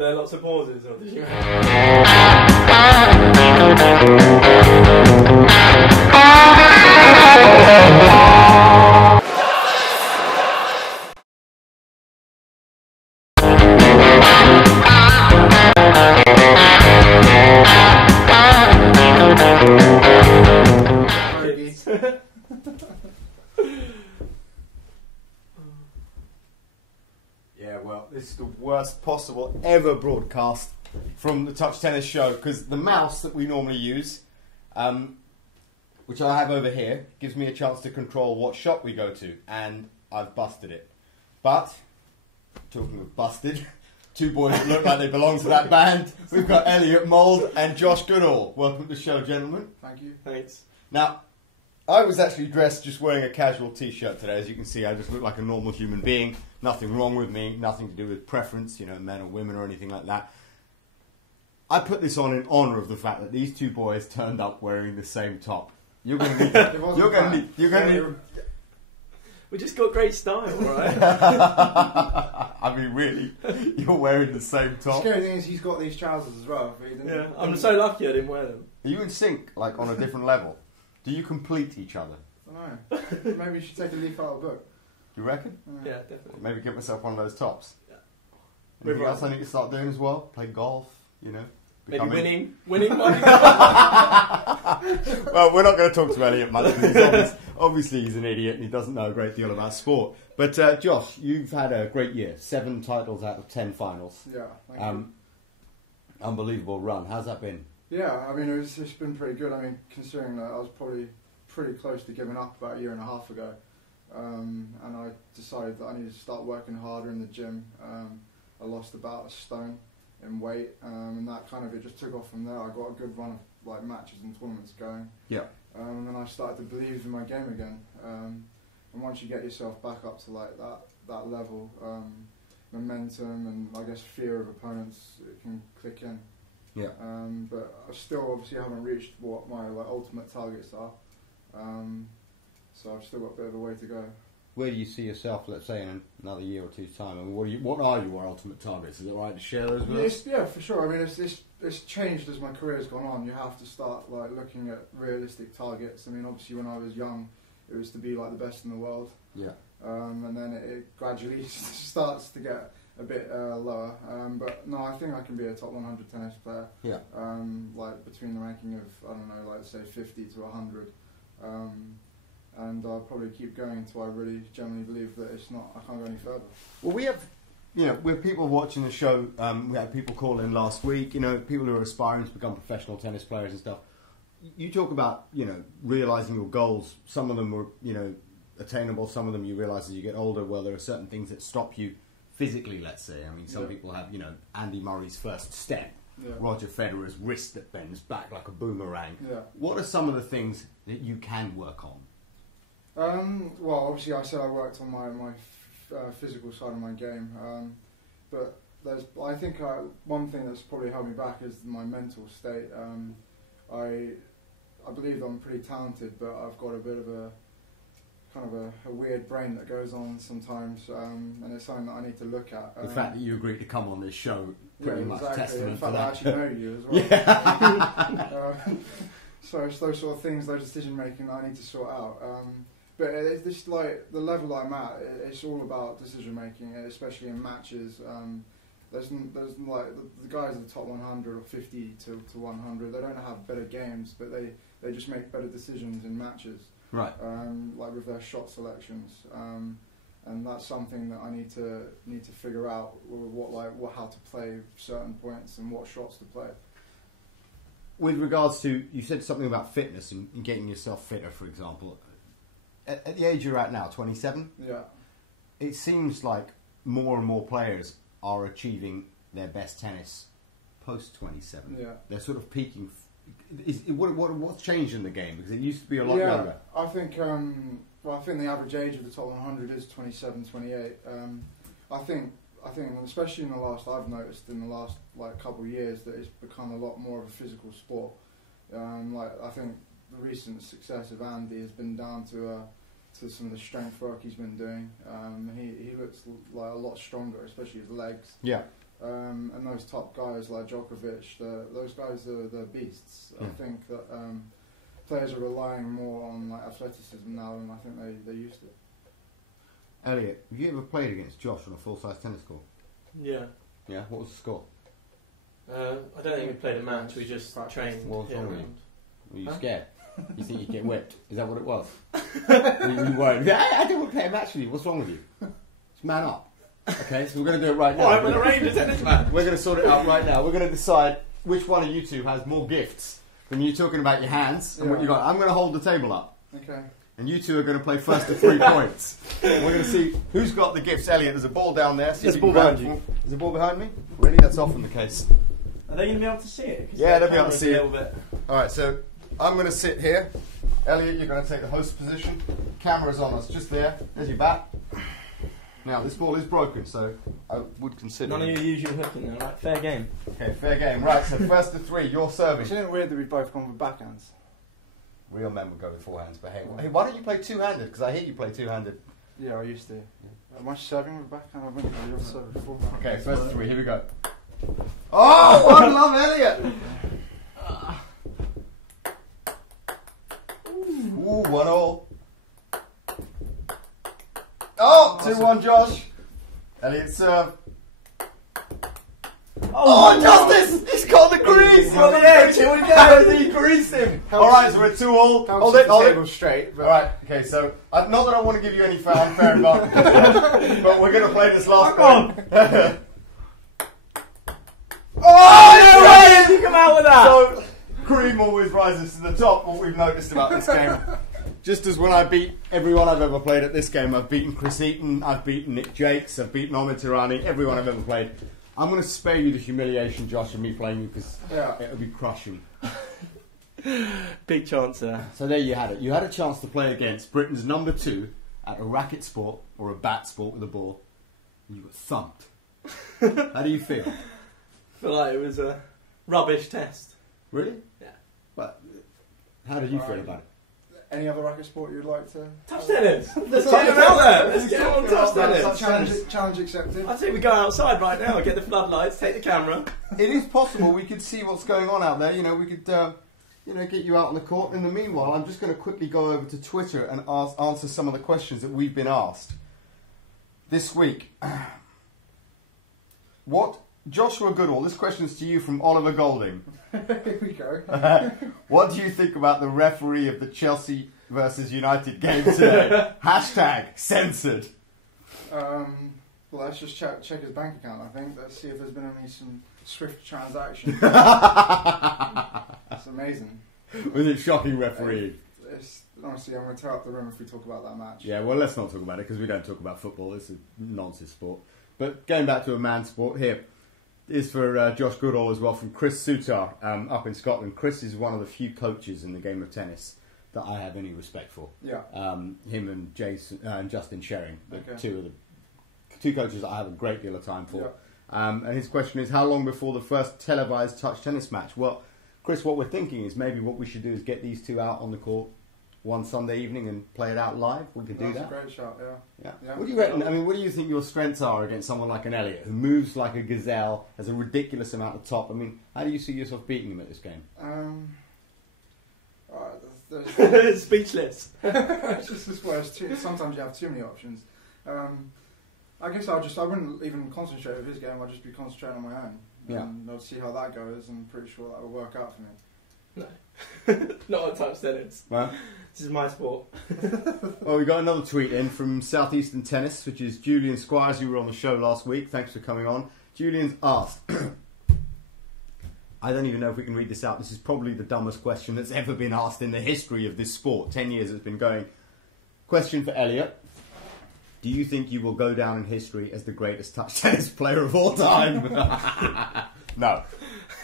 Were there lots of pauses, or did you? Yeah, well, this is the worst possible ever broadcast from the Touch Tennis show, because the mouse that we normally use, which I have over here, gives me a chance to control what shot we go to, and I've busted it. But, talking of busted, two boys that look like they belong to that band. We've got Elliot Mould and Josh Goodall. Welcome to the show, gentlemen. Thank you. Thanks. Now, I was actually dressed just wearing a casual t-shirt today. As you can see, I just look like a normal human being. Nothing wrong with me, nothing to do with preference, you know, men or women or anything like that. I put this on in honour of the fact that these two boys turned up wearing the same top. You're going to need... you're going to need... We just got great style, right? I mean, really, you're wearing the same top. The scary thing is he's got these trousers as well. Yeah, I'm so lucky I didn't wear them. Are you in sync, like on a different level? Do you complete each other? I don't know. Maybe you should take a leaf out of the book. You reckon? Yeah, definitely. Maybe get myself one of those tops. Yeah. Anything else I need to start doing as well? Play golf, you know? Maybe winning money. Well, we're not going to talk to Elliot much. Obviously, he's an idiot and he doesn't know a great deal about sport. But Josh, you've had a great year. 7 titles out of 10 finals. Yeah, thank you. Unbelievable run. How's that been? Yeah, I mean, it's been pretty good. I mean, considering that I was probably pretty close to giving up about a year and a half ago. And I decided that I needed to start working harder in the gym. I lost about a stone in weight, and that kind of, it just took off from there. I got a good run of like matches and tournaments going. Yeah. And then I started to believe in my game again. And once you get yourself back up to like that level, momentum and I guess fear of opponents, it can click in. Yeah. But I still obviously haven't reached what my like ultimate targets are. So I've still got a bit of a way to go. Where do you see yourself, let's say, in another year or two's time? I mean, what are your ultimate targets? Is it right to share those with us? Yeah, for sure. I mean, it's changed as my career's gone on. You have to start like looking at realistic targets. I mean, obviously when I was young, it was to be like the best in the world. Yeah. And then it gradually starts to get a bit lower. But no, I think I can be a top 100 tennis player. Yeah. Like between the ranking of, I don't know, like say 50 to 100. And I'll probably keep going until I really genuinely believe that I can't go any further. Well, we have, you know, with people watching the show, we had people call in last week, you know, people who are aspiring to become professional tennis players and stuff. You talk about, you know, realising your goals. Some of them were, you know, attainable. Some of them you realise as you get older, well, there are certain things that stop you physically, let's say. I mean, some people have, you know, Andy Murray's first step. Yeah. Roger Federer's wrist that bends back like a boomerang. Yeah. What are some of the things that you can work on? Well, obviously I said I worked on my physical side of my game, but I think one thing that's probably held me back is my mental state. I believe I'm pretty talented, but I've got a bit of a kind of a weird brain that goes on sometimes, and it's something that I need to look at. The fact that you agreed to come on this show, pretty much exactly. testament in fact, to that. I actually know you as well. Yeah. So it's those sort of things, those decision making that I need to sort out. But it's just like the level I'm at. It's all about decision making, especially in matches. There's like the guys at the top 100 or 50 to 100. They don't have better games, but they just make better decisions in matches. Right. Like with their shot selections, and that's something that I need to figure out how to play certain points and what shots to play. With regards to, you said something about fitness and getting yourself fitter, for example. At the age you're at now, 27? Yeah. It seems like more and more players are achieving their best tennis post 27. Yeah. They're sort of peaking. What's changed in the game? Because it used to be a lot younger. I think the average age of the top 100 is 27, 28. I think especially I've noticed in the last couple of years that it's become a lot more of a physical sport. I think the recent success of Andy has been down to some of the strength work he's been doing. He looks like a lot stronger, especially his legs. Yeah. And those top guys like Djokovic, those guys are beasts. I think that players are relying more on like athleticism now than I think they used to. Elliot, have you ever played against Josh on a full-size tennis court? Yeah. Yeah. What was the score? I don't think we played a match. We just trained. What was wrong with you? around. Were you scared? You think you'd get whipped? Is that what it was? You weren't. I don't want to play a match with you. What's wrong with you? Just man up. Okay, so we're going to do it right now. Alright, we'll arrange a tennis match. We're going to sort it out right now. We're going to decide which one of you two has more gifts. From you talking about your hands and what you got. I'm going to hold the table up. Okay. And you two are going to play first to 3 points. We're going to see who's got the gifts. Elliot, there's a ball down there. There's a ball behind you. There's a ball behind me? Really? That's often the case. Are they going to be able to see it? Yeah, they'll be able to see it. Bit. Alright, so I'm going to sit here. Elliot, you're going to take the host position. Camera's on us, just there. There's your bat. Now, this ball is broken, so I would consider... None of your usual hooking there, right? Fair game. Okay, fair game. Right, so first to 3, you're serving. Isn't it weird that we've both gone with backhands? Real men would go with forehands, but hey, why don't you play two-handed? Because I hear you play two-handed. Yeah, I used to. Am I serving with backhand? I wouldn't know. You're serving before. Okay, first to 3, here we go. Oh, 1 love, Elliot! Ooh, 1-all. Oh, 2-1, Josh. Elliot serve. Oh, Justice! He's got the grease! On the edge, here we go! He greased him! Alright, so we're 2-all. Hold it, hold it. Straight. Alright, okay, so, not that I want to give you any unfair advantage, but we're going to play this last one. Oh, Why did you come out with that? So, cream always rises to the top, what we've noticed about this game. Just as when I beat everyone I've ever played at this game, I've beaten Chris Eaton, I've beaten Nick Jakes, I've beaten Omid Tirani, everyone I've ever played. I'm going to spare you the humiliation, Josh, of me playing you, because it'll be crushing. Big chance there. So there you had it. You had a chance to play against Britain's number 2 at a racket sport or a bat sport with a ball, and you got thumped. How do you feel? I feel like it was a rubbish test. Really? Yeah. But how did you feel about it? Any other racket sport you'd like to? Touch tennis! Let's get them out there! Let's get on touch tennis! Challenge accepted. I'd say we go outside right now, get the floodlights, take the camera. It is possible we could see what's going on out there. You know, we could, get you out on the court. In the meanwhile, I'm just going to quickly go over to Twitter and answer some of the questions that we've been asked this week. Joshua Goodall, this question's to you from Oliver Golding. Here we go. What do you think about the referee of the Chelsea versus United game today? #censored. Well, let's just check his bank account, I think. Let's see if there's been some swift transactions. It's amazing. Was it shocking refereeing? Honestly, I'm going to tear up the room if we talk about that match. Yeah, well, let's not talk about it because we don't talk about football. It's a nonsense sport. But going back to a man sport here. Is for Josh Goodall as well from Chris Sutar up in Scotland. Chris is one of the few coaches in the game of tennis that I have any respect for. Yeah. Him and Jason and Justin Sherring, okay. two coaches that I have a great deal of time for. Yeah. And his question is, how long before the first televised touch tennis match? Well, Chris, what we're thinking is maybe what we should do is get these two out on the court one Sunday evening and play it out live. We could do that. That's a great shot, yeah. What do you reckon? I mean, what do you think your strengths are against someone like an Elliot who moves like a gazelle, has a ridiculous amount of top? I mean, how do you see yourself beating him at this game? Speechless. It's just as well as sometimes you have too many options. I guess I wouldn't even concentrate with his game. I'd just be concentrating on my own. Yeah. And I'll see how that goes. I'm pretty sure that will work out for me. No. Not on touch tennis. Well, this is my sport. Well, we got another tweet in from Southeastern Tennis, which is Julian Squires, who were on the show last week. Thanks for coming on. Julian's asked, I don't even know if we can read this out. This is probably the dumbest question that's ever been asked in the history of this sport. 10 years it's been going. Question for Elliot. Do you think you will go down in history as the greatest touch tennis player of all time? No.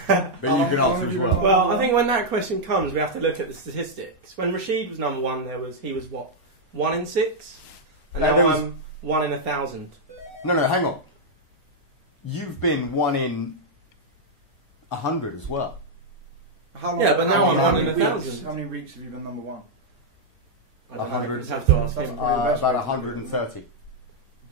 But you can answer as well. Well, I think when that question comes, we have to look at the statistics. When Rashid was number 1, he was what, 1 in 6, and now I'm 1 in 1,000. No, hang on. You've been 1 in 100 as well. Yeah, but now I'm 1 in 1,000. How many weeks have you been number 1? I don't know. Just have to ask him. About 130.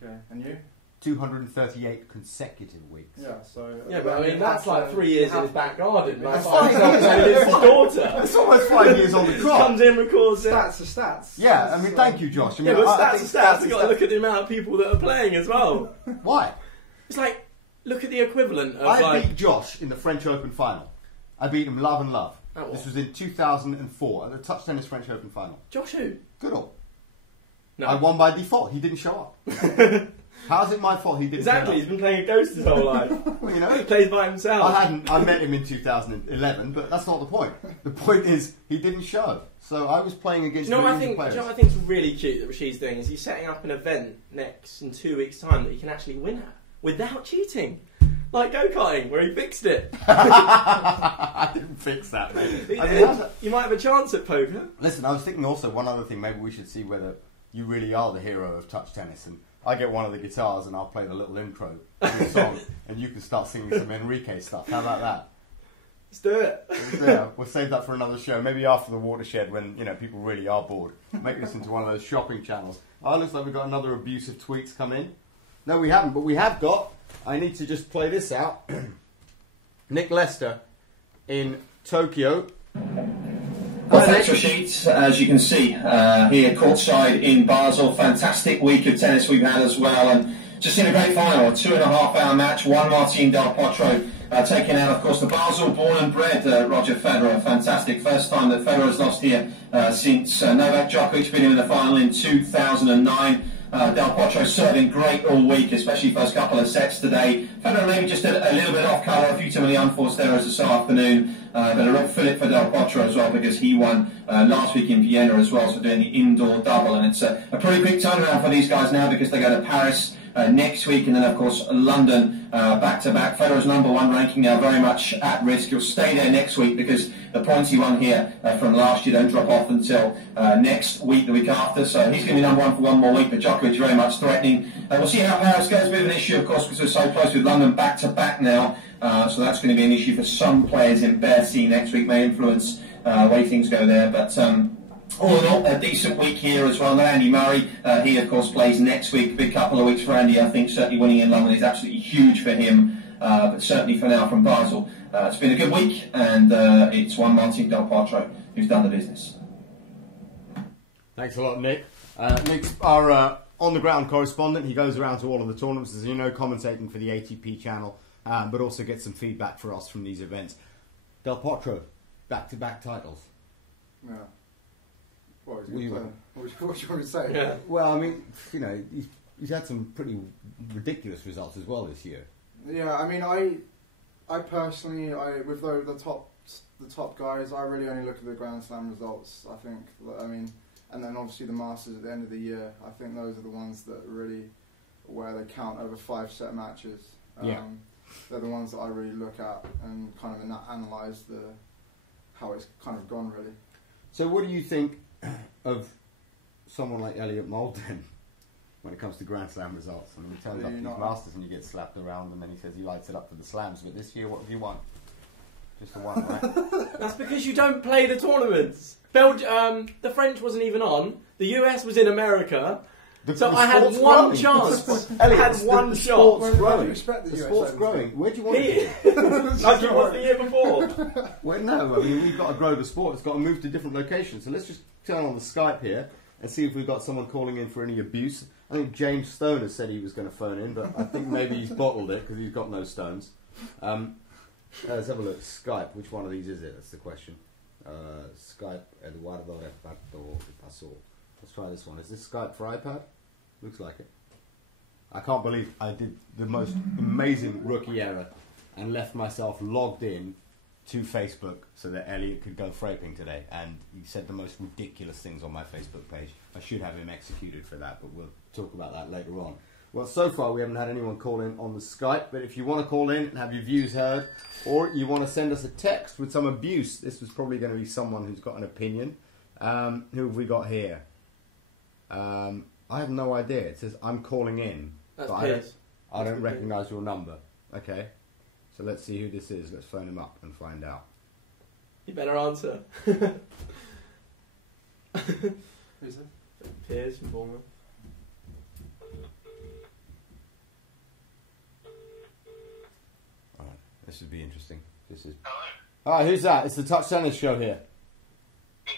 Okay, and you? 238 consecutive weeks. Yeah, so... Yeah, but I mean, that's like 3 years in his back garden. Like That's 5 fine. years with his daughter. It's almost 5 years on the clock. Comes in, records it. Stats are stats. Yeah, I mean, thank you, Josh. I mean, Yeah, but I stats think are stats. You've got to look at the amount of people that are playing as well. Why? It's like, look at the equivalent of I beat Josh in the French Open final. I beat him love and love. Oh, This was in 2004 at the Touch Tennis French Open final. Josh who? Goodall. No. I won by default. He didn't show up. How's it my fault he didn't Exactly, he's show been playing a ghost his whole life. up? Well, you know, He plays by himself. I met him in 2011, but that's not the point. The point is he didn't show. So I was playing against Do you know what I millions think? of Do you know players. what I think's really cute that Rashid's doing is he's setting up an event next in 2 weeks' time that he can actually win at without cheating, like go-karting where he fixed it. I didn't fix that, mate. I mean, You might have a chance at poker. listen, I was thinking also one other thing. Maybe we should see whether you really are the hero of touch tennis. And I get one of the guitars and I'll play the little intro to the song, and you can start singing some Enrique stuff. How about that? Let's do it. Yeah, we'll save that for another show. Maybe after the watershed, when people really are bored. Make this into one of those shopping channels. Oh, looks like we've got another abusive tweets come in. No, we haven't, but we have got. I need to just play this out. Nick Lester in Tokyo. Well, thanks, Rashid. As you can see here, courtside in Basel, fantastic week of tennis we've had as well, and just in a great final, a 2.5-hour match. Juan Martín del Potro taking out, of course, the Basel born and bred Roger Federer. Fantastic, first time that Federer has lost here since Novak Djokovic beat him in the final in 2009. Del Potro serving great all week, especially first couple of sets today. Federer maybe just a little bit off colour, a few too many unforced errors this afternoon. But a real fillip for Del Potro as well, because he won last week in Vienna as well, so doing the indoor double. And it's a pretty quick turnaround for these guys now, because they go to Paris next week, and then of course London back-to-back. Federer's #1 ranking now very much at risk. He'll stay there next week because the points he won here from last year don't drop off until next week, the week after. So he's going to be #1 for one more week, but Djokovic very much threatening. We'll see how Paris goes. A bit of an issue, of course, because we're so close with London back-to-back now. So that's going to be an issue for some players in Bercy next week, may influence the way things go there. But all in all, a decent week here as well. Now, Andy Murray, he of course plays next week. Big couple of weeks for Andy. I think certainly winning in London is absolutely huge for him. But certainly for now from Basel, it's been a good week, and it's Juan Martín del Potro who's done the business. Thanks a lot, Nick. Nick's our on-the-ground correspondent. He goes around to all of the tournaments, as you know, commentating for the ATP channel, but also gets some feedback for us from these events. Del Potro, back-to-back titles. Yeah. What do you want to say? Yeah. Well, I mean, he's had some pretty ridiculous results as well this year. Yeah, I mean, I personally, with the top guys, I really only look at the Grand Slam results. I think, and then obviously the Masters at the end of the year. I think those are the ones that really, where they count over 5-set matches. They're the ones that I really look at and kind of analyse how it's kind of gone, really. So what do you think of someone like Elliot Moulden when it comes to Grand Slam results? I mean, he turns up to these Masters and you get slapped around, and then he says he lights it up for the slams. But this year, what have you won? Just the one, right? That's because you don't play the tournaments. The French wasn't even on. The US was in America. So I had one chance. I had one shot. Sport's growing. The sport's growing. Where do you want Here. it? Like it was the year before. Well, no. I mean, we've got to grow the sport. It's got to move to different locations. So let's just turn on the Skype here and see if we've got someone calling in for any abuse. I think James Stone has said he was going to phone in, but I think maybe he's bottled it because he's got no stones. Let's have a look. Skype. Which one of these is it? That's the question. Skype. Eduardo Reparto Paso. Let's try this one. Is this Skype for iPad? Looks like it. I can't believe I did the most amazing rookie error and left myself logged in to Facebook so that Elliot could go fraping today, and he said the most ridiculous things on my Facebook page. I should have him executed for that, but we'll talk about that later on. Well, so far we haven't had anyone call in on the Skype, but if you want to call in and have your views heard, or you want to send us a text with some abuse, this was probably going to be someone who's got an opinion. Who have we got here? I have no idea. It says, I'm calling in. That's but Piers. I don't recognise your number. Okay. So let's see who this is. Let's phone him up and find out. You better answer. Who's it? Piers from Bournemouth. this would be interesting. This is. Hello. Alright, who's that? It's the Touch Tennis show here. It's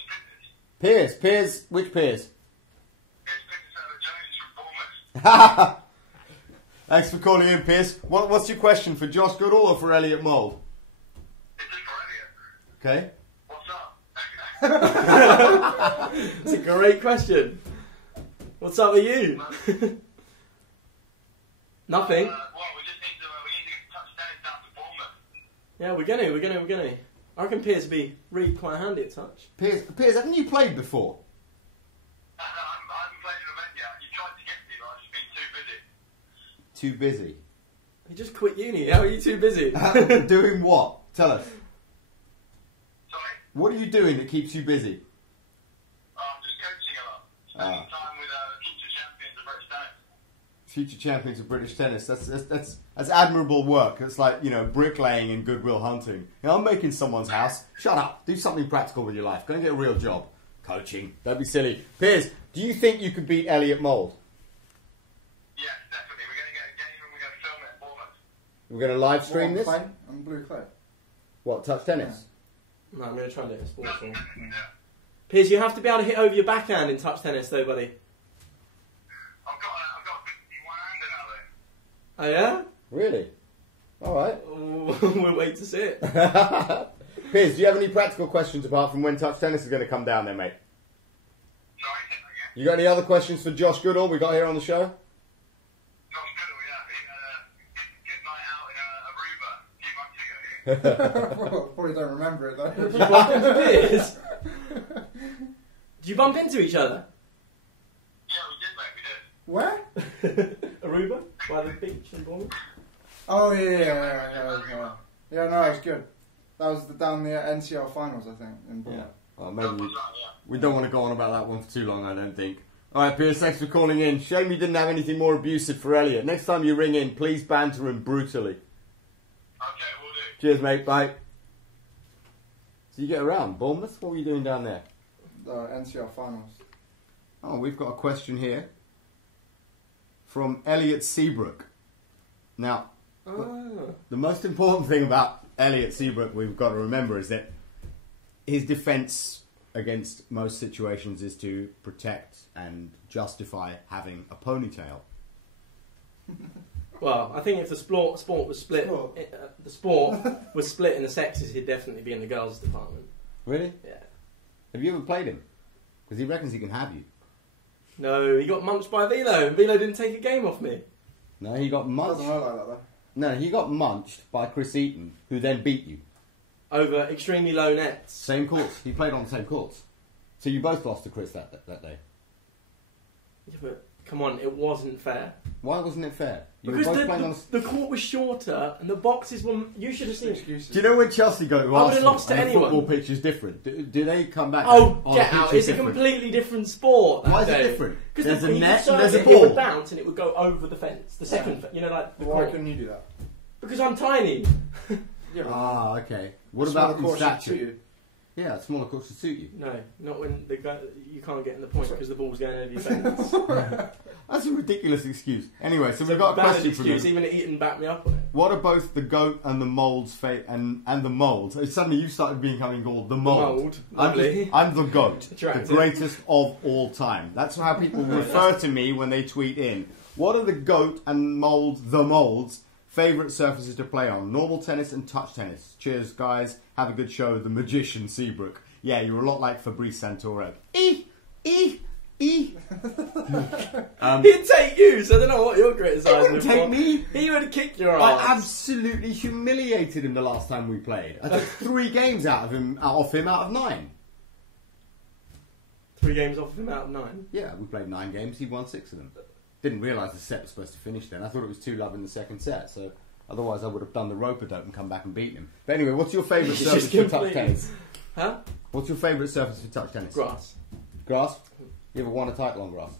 Piers. Piers, which Piers? It's Jones from Bournemouth. Thanks for calling in, Piers. What's your question for Josh Goodall or for Elliot Mould? It's for Elliot. Okay. What's up? It's a great question. What's up with you? Nothing. Well, we need to get touch tennis down to Bournemouth. Yeah, we're gonna. I reckon Piers would be really quite handy at touch. Piers, haven't you played before? I haven't played an event yet. You tried to get me, but I've just been too busy. Too busy. You just quit uni. How are you too busy? Doing what? Tell us. Sorry? What are you doing that keeps you busy? I'm just coaching a lot. Spending time with future champions of British tennis. Future champions of British tennis. That's admirable work. It's like, bricklaying and goodwill hunting. I'm making someone's house. Shut up. Do something practical with your life. Go and get a real job. Coaching. Don't be silly. Piers, do you think you could beat Elliot Mould? Yes, definitely. We're going to get a game and we're going to film it in Bournemouth. We're going to live stream this? Clay? On blue clay. What, touch tennis? No, I'm going to try and do it in sports. Yeah. Piers, you have to be able to hit over your backhand in touch tennis, though, buddy. I've got a 51 hander now, though. Oh yeah? Really? Alright. We'll wait to see it. Piers, do you have any practical questions apart from when touch tennis is going to come down there, mate? Sorry, say that again. You got any other questions for Josh Goodall we got here on the show? Josh Goodall, yeah. He had a good night out in Aruba a few months ago. Probably don't remember it though. Did you bump into Piers? Did you bump into each other? Yeah, we did, mate, we did. Where? Aruba? By the beach in Bournemouth? Oh yeah. Yeah, no, it was good. That was down the NCL finals, I think, in Bournemouth. Well, maybe That was that, yeah. we don't want to go on about that one for too long, I don't think. Alright, Piers, thanks for calling in. Shame you didn't have anything more abusive for Elliot. Next time you ring in, please banter him brutally. Okay, we'll do. Cheers, mate. Bye. So you get around. Bournemouth? What were you doing down there? NCL finals. Oh, we've got a question here from Elliot Seabrook. Now, the most important thing about Elliot Seabrook we've got to remember is that his defence against most situations is to protect and justify having a ponytail. Well, I think if the sport was split, the sport was split in the sexes, he'd definitely be in the girls' department. Really? Yeah. Have you ever played him? Because he reckons he can have you. No, he got munched by Velo. Velo didn't take a game off me. No, he got munched. Doesn't work like that though. No, he got munched by Chris Eaton, who then beat you. Over extremely low nets. Same courts. He played on the same courts. So you both lost to Chris that day. Yeah, but come on, it wasn't fair. Why wasn't it fair? You were Because both playing on the court was shorter and the boxes were... You should have seen it. Excuses. Do you know when Chelsea go to I would've Arsenal lost to and the anyone. football pitch is different? Do they come back? Oh, and, get the out. pitch It's is a different? completely different sport. that Why is it day. different? Because There's a net and and there's a It ball. would bounce and it would go over the fence. The second, like the Why court. couldn't you do that? Because I'm tiny. Yeah, but Ah, okay. What smaller about in courts should stature? suit you. Yeah, smaller courts should suit you. No, not when you can't get in the point because the ball's going over your fence. That's a ridiculous excuse. Anyway, so we've got a Valid question from excuse. him. Even Eaton backed me up on it. What are both the goat and the moulds and the mould? Suddenly you started becoming called the mould. Mould, lovely. I'm the goat, Attractive. the greatest of all time. That's how people refer to me when they tweet in. What are the goat and the moulds' favourite surfaces to play on? Normal tennis and touch tennis. Cheers, guys. Have a good show. The Magician Seabrook. Yeah, you're a lot like Fabrice Santoro. He'd He'd take you, so I don't know what you're criticising. He wouldn't him take for. me. He would have kicked your I ass. absolutely humiliated him the last time we played. I took 3 games off him out of 9. 3 games off him out of 9. Yeah, we played 9 games. He won 6 of them. Didn't realise the set was supposed to finish then. I thought it was 2-love in the second set. So otherwise, I would have done the rope-a-dope and come back and beaten him. But anyway, what's your favourite Just surface for touch completely- tennis? Huh? What's your favourite surface for touch tennis? Grass. Grass. You ever won a title on grass?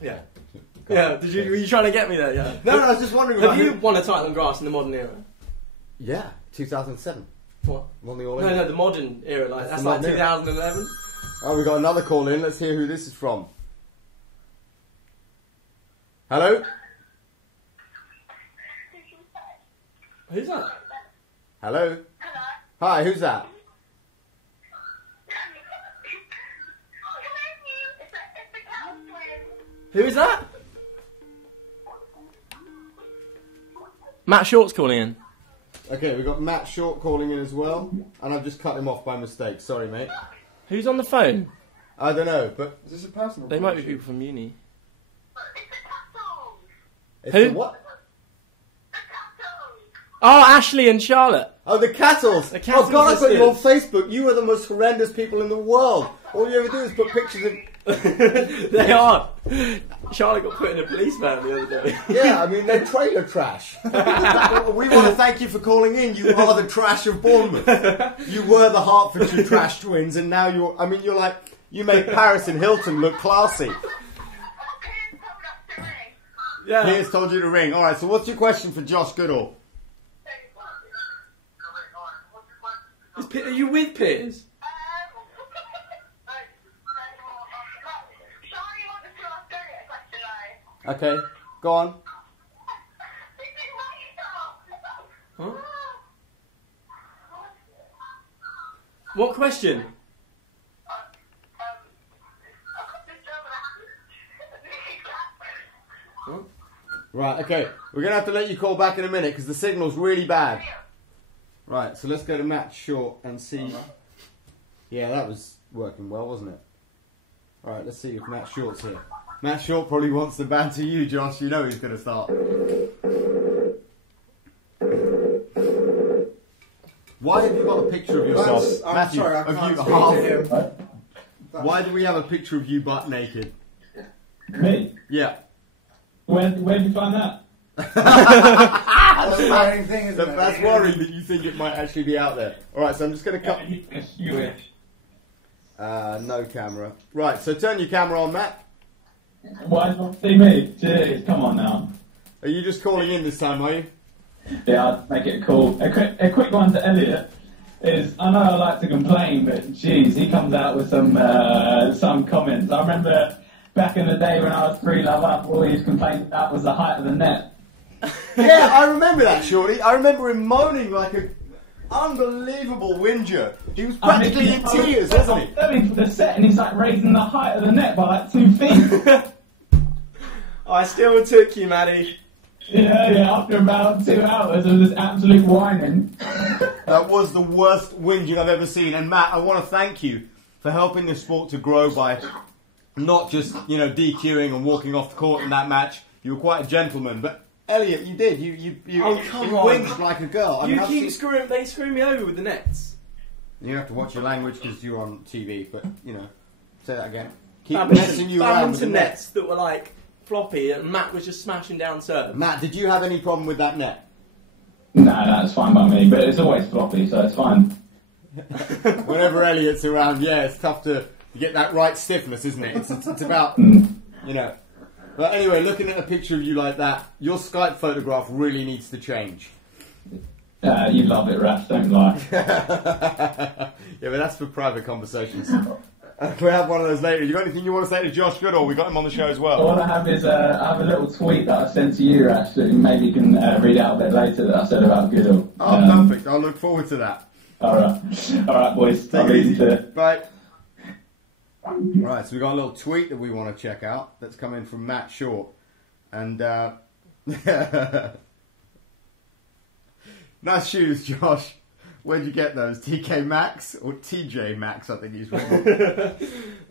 Yeah. Yeah. Were you trying to get me there? Yeah. No, I was just wondering. Have about you who- won a title on grass in the modern era? Yeah, 2007. What? Won the All No, England. no, the modern era. Like that's the like modern era. 2011. Oh, we got another call in. Let's hear who this is from. Hello. Who's that? Hello? Hello? Hi, who's that? Who is that? Matt Short's calling in. Okay, we've got Matt Short calling in as well, and I've just cut him off by mistake. Sorry, mate. Who's on the phone? I don't know, but... Is this a personal They might be question? people from uni. It's Who? the what? Oh, Ashley and Charlotte. Oh, the Cattles! The Cattles Oh, God, I've got you on sisters. Facebook. You are the most horrendous people in the world. All you ever do is put pictures of... They are. Charlotte got put in a police van the other day. Yeah, I mean, they're trailer trash. We want to thank you for calling in. You are the trash of Bournemouth. You were the Hertfordshire trash twins, and now you're... I mean, you're like... You make Paris and Hilton look classy. Yeah. Piers told you to ring. All right, so what's your question for Josh Goodall? Are you with Piers? Okay, go on. Huh? What question? Huh? Right, okay. We're going to have to let you call back in a minute because the signal's really bad. Right, so let's go to Matt Short and see... Yeah, that was working well, wasn't it? Alright, let's see if Matt Short's here. Matt Short probably wants to banter you, Josh. You know he's going to start. Why have you got a picture of yourself? I'm Matthew, sorry, I of can't you speak half. to him. Why do we have a picture of you butt naked? Me? Yeah. Where did you find that? That's a worrying thing, isn't it? That's worrying that you think it might actually be out there. Alright, so I'm just going to cut... You wish. No camera. Right, so turn your camera on, Matt. Why do you want to see me? Jeez, come on now. Are you just calling in this time, are you? Yeah, I'll make it cool. A quick one to Elliot is, I know I like to complain, but jeez, he comes out with some comments. I remember back in the day when I was 3 love up, all he was complaining about was the height of the net. Yeah, I remember that, Shorty. I remember him moaning like an unbelievable whinger. He was practically in tears, wasn't he? I'm filming for the set and he's like raising the height of the net by like 2 feet. I still took you, Maddie. Yeah, after about 2 hours of this absolute whining. That was the worst whinging I've ever seen. And Matt, I want to thank you for helping the sport to grow by not just, DQing and walking off the court in that match. You were quite a gentleman, but Elliot, you did. You come on. whinged like a girl. They screw me over with the nets. You have to watch your language because you're on TV, but, say that again. Keep Badminton messing you around with the nets that were like floppy and Matt was just smashing down serve. Matt, did you have any problem with that net? Nah, that's fine by me, but it's always floppy, so it's fine. Whenever Elliot's around, yeah, it's tough to get that right stiffness, isn't it? It's about, But anyway, looking at a picture of you like that, your Skype photograph really needs to change. You love it, Raph, don't lie. Yeah, but that's for private conversations. We'll have one of those later. You got anything you want to say to Josh Goodall? We got him on the show as well. All I have is I have a little tweet that I sent to you, Raph, that maybe you can read out a bit later that I said about Goodall. Oh, perfect. I'll look forward to that. Alright, boys. Take it easy. Bye. Right, so we got a little tweet that we want to check out that's come in from Matt Short. And, nice shoes, Josh. Where'd you get those? TK Maxx or TJ Maxx, I think he's written.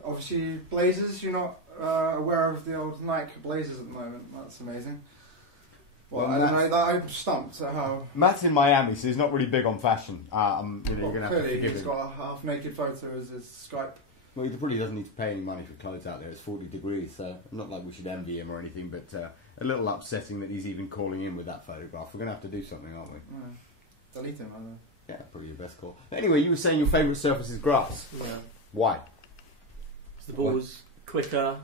Obviously, Blazers, you're not aware of the old Nike Blazers at the moment. That's amazing. Well, I don't know, I'm stumped at how... Matt's in Miami, so he's not really big on fashion. I'm really going to have to forgive him. He's got a half-naked photo as his Skype. Well, he probably doesn't need to pay any money for clothes out there. It's 40 degrees, so not like we should envy him or anything, but a little upsetting that he's even calling in with that photograph. We're going to have to do something, aren't we? Delete him, I don't know. Yeah, probably your best call. Anyway, you were saying your favourite surface is grass. Yeah. Why? The ball's quicker,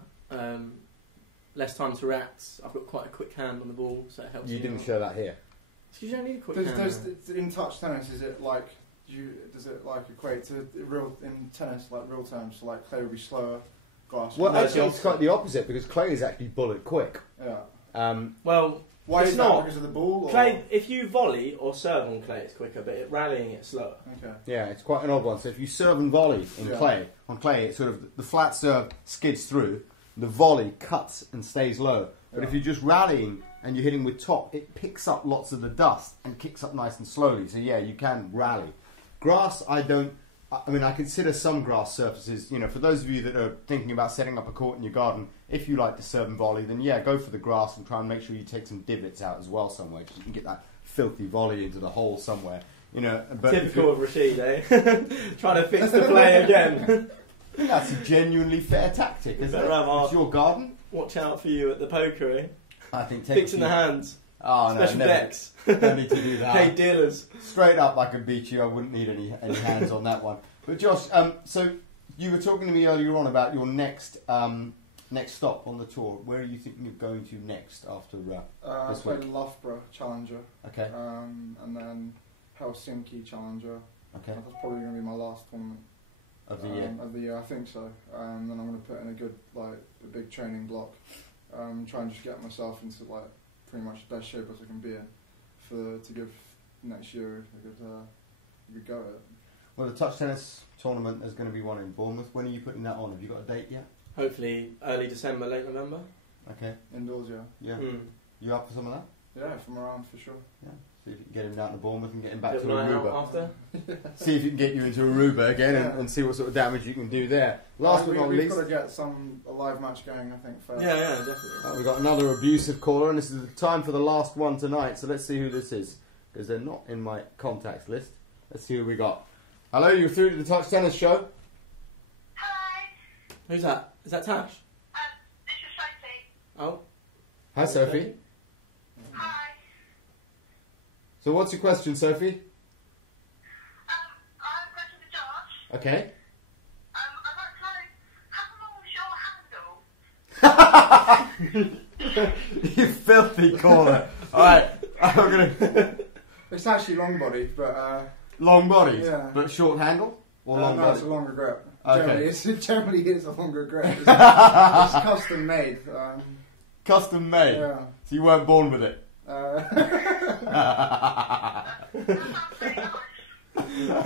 less time to react. I've got quite a quick hand on the ball, so it helps. You didn't show that here. Because you don't need a quick hand. In touch tennis, is it like... does it like equate to in tennis like real terms? So like clay will be slower, grass. Well, actually, it's quite the opposite because clay is actually bullet quick. Yeah. Well, Why It's is not. that? Because of the ball? Or? Clay, if you volley or serve on clay, it's quicker, but rallying it's slower. Okay. Yeah, it's quite an odd one. So if you serve and volley in clay, on clay, it's sort of the flat serve skids through, the volley cuts and stays low. But if you're just rallying and you're hitting with top, it picks up lots of the dust and kicks up nice and slowly. So yeah, you can rally. Grass, I consider some grass surfaces, you know, for those of you that are thinking about setting up a court in your garden, if you like to serve and volley, then yeah, go for the grass and try and make sure you take some divots out as well somewhere, because you can get that filthy volley into the hole somewhere. You know, but typical of Rashid, eh? Trying to fix the play again. I think that's a genuinely fair tactic, isn't it? It's your garden. Watch out for you at the poker, eh? I think fixing the hands. Oh Special no, decks. Don't need to do that. Hey, dealers. Straight up, I can beat you. I wouldn't need any hands on that one. But Josh, so you were talking to me earlier on about your next stop on the tour. Where are you thinking of going to next after this I week? played Loughborough Challenger. Okay. And then Helsinki Challenger. Okay. That's probably going to be my last tournament Of the year. Of the year, I think so. Then I'm going to put in a big training block. Try and just get myself into pretty much the best shape as I can be in to give next year a good go at it. Well, the touch tennis tournament, there's going to be one in Bournemouth. When are you putting that on? Have you got a date yet? Hopefully early December, late November. Okay. Indoors, yeah. Yeah. Mm. You up for some of that? Yeah, if I'm around for sure. Yeah. See if you can get him down to Bournemouth and get him back to Bit of a night out Aruba. after. See if you can get you into Aruba again and see what sort of damage you can do there. Last but not we've least, got to get a live match going, I think. First. Yeah, definitely. we've got another abusive caller, and this is the time for the last one tonight. So let's see who this is, because they're not in my contacts list. Let's see who we got. Hello, you're through to the Touch Tennis Show. Hi. Who's that? Is that Tash? This is Sophie. Oh. Hi, Sophie. Hi. So what's your question, Sophie? I have a question for Josh. Okay. I'd like to know, how long was your handle? You filthy caller. Alright, I'm gonna... It's actually long body, but... long bodies, yeah. but short handle? Or long no, body? it's a longer grip. Okay. Generally it's a longer grip. It's custom made. Custom made? Yeah. So you weren't born with it? Oh,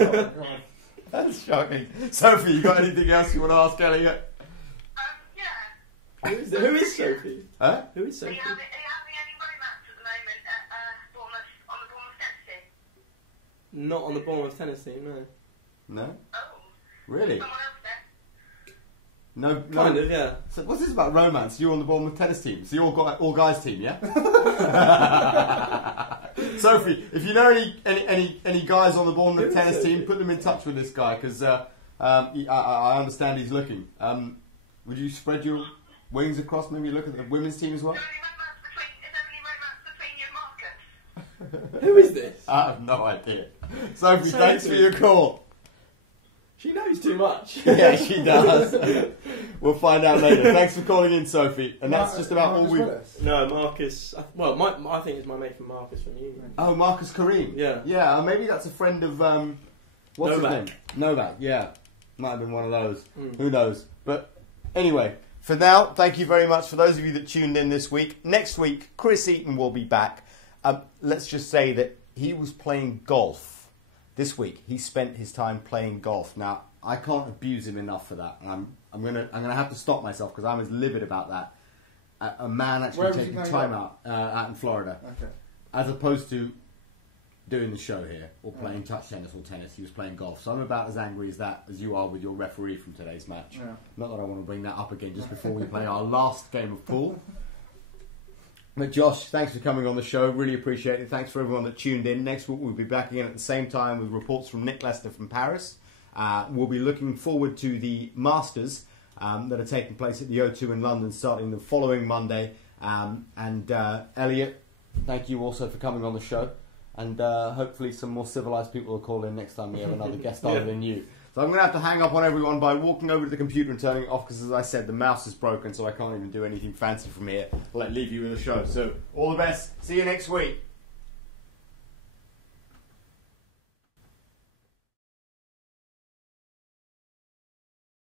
God. That's shocking. Sophie, you got anything else you want to ask Elliot? Yeah. Who is Sophie? Huh? Who is Are Sophie? you having any romance at the moment at Bournemouth, on the Bournemouth tennis team? Not on the Bournemouth tennis team, no. No? Oh. Really? Someone else there? No. Kind of, yeah. So what's this about romance? You're on the Bournemouth tennis team. So you're all guys team, yeah? Sophie, if you know any guys on the Bournemouth tennis team, put them in touch with this guy, because I understand he's looking. Would you spread your wings across, maybe look at the women's team as well? Is there any romance between Marcus? Who is this? I have no idea. Sophie, Sophie. thanks for your call. She knows too much. Yeah, she does. We'll find out later. Thanks for calling in, Sophie. And that's just about all we... No, Marcus. Well, I think it's my mate from Marcus from you. Oh, Marcus Kareem. Yeah. Yeah, maybe that's a friend of... what's his Novak. name? Novak, yeah. Might have been one of those. Mm. Who knows? But anyway, for now, thank you very much for those of you that tuned in this week. Next week, Chris Eaton will be back. Let's just say that he was playing golf. This week, he spent his time playing golf. Now, I can't abuse him enough for that. And I'm gonna have to stop myself, because I'm as livid about that. A man actually taking time out in Florida, Okay. as opposed to doing the show here or playing touch tennis or tennis. He was playing golf. So I'm about as angry as you are with your referee from today's match. Yeah. Not that I want to bring that up again just before we play our last game of pool. But Josh, thanks for coming on the show. Really appreciate it. Thanks for everyone that tuned in. Next week we'll be back again at the same time with reports from Nick Lester from Paris. We'll be looking forward to the Masters that are taking place at the O2 in London starting the following Monday. And Elliot, thank you also for coming on the show. And hopefully some more civilised people will call in next time we have another guest other than you. So I'm going to have to hang up on everyone by walking over to the computer and turning it off, because as I said, the mouse is broken, so I can't even do anything fancy from here. I'll leave you with the show. So all the best. See you next week.